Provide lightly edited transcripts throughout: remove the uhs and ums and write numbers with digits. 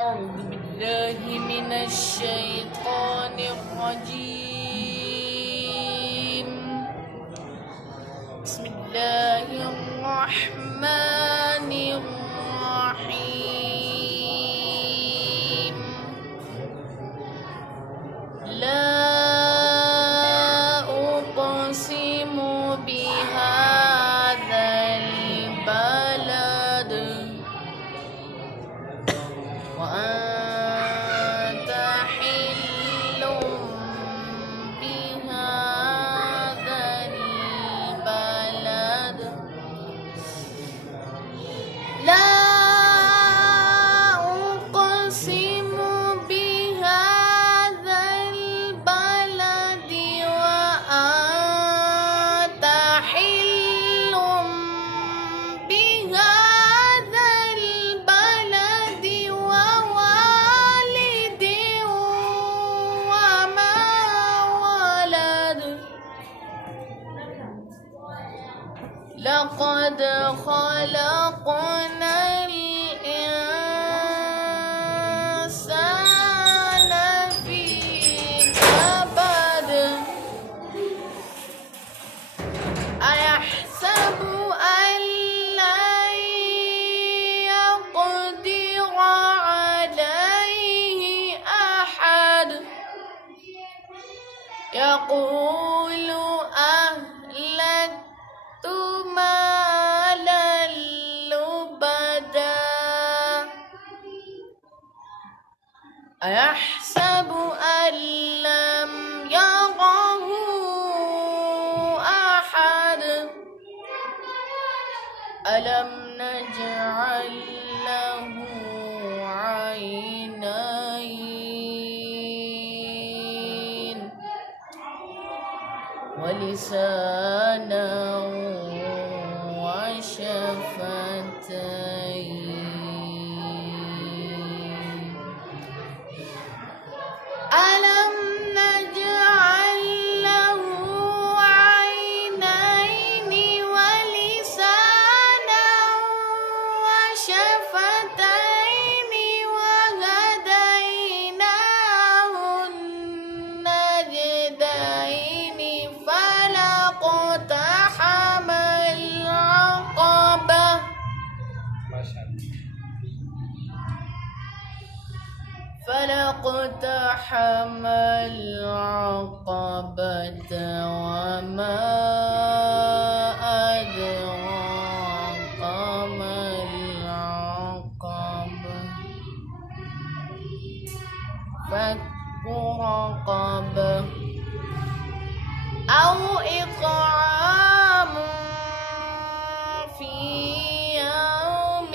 أعوذ بالله من الشيطان الرجيم. بسم الله الرحمن الرحيم. لا أقسم بهذا البلد وأنت حل بهذا البلد. لا أقسم بهذا البلد وأنت حل بهذا البلد ووالد وما ولد. لقد خلقنا الإنسان في كبد. أيحسب أن لن يقدر عليه أحد. يقول أهلكت مالا لبدا. أيحسب أن لم يره أحد. ألم نجعل له عينين ولسانا وشفتين. ألم نجعل له عينين ولسانا وشفتين وهديناه النجدين. فلاقتحم العقبة. فلاقتحم العقبة وما أدراك ما العقبة. فك رقبة أو إطعام في يوم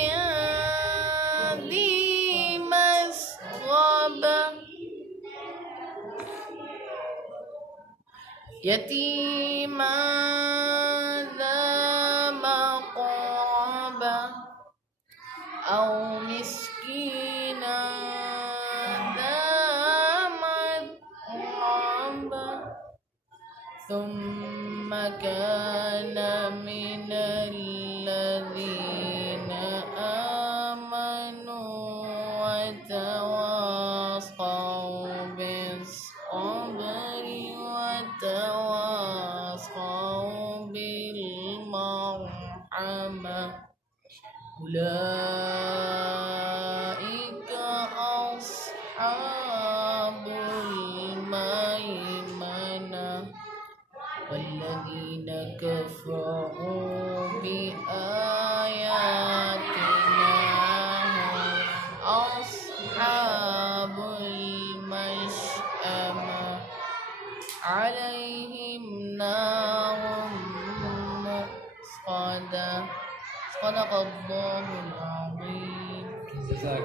ذي مسغبة. يتيما ذا مقربة أو مسكينا ذا متربة. ثم كان من الذين آمنوا وتواصوا بالصبر وتواصوا بالمرحمة. أولئك أصحاب الميمنة. والذين كفروا بآياتنا هم أصحاب المشأمة. عليهم نار مؤصدة. صدق الله العظيم.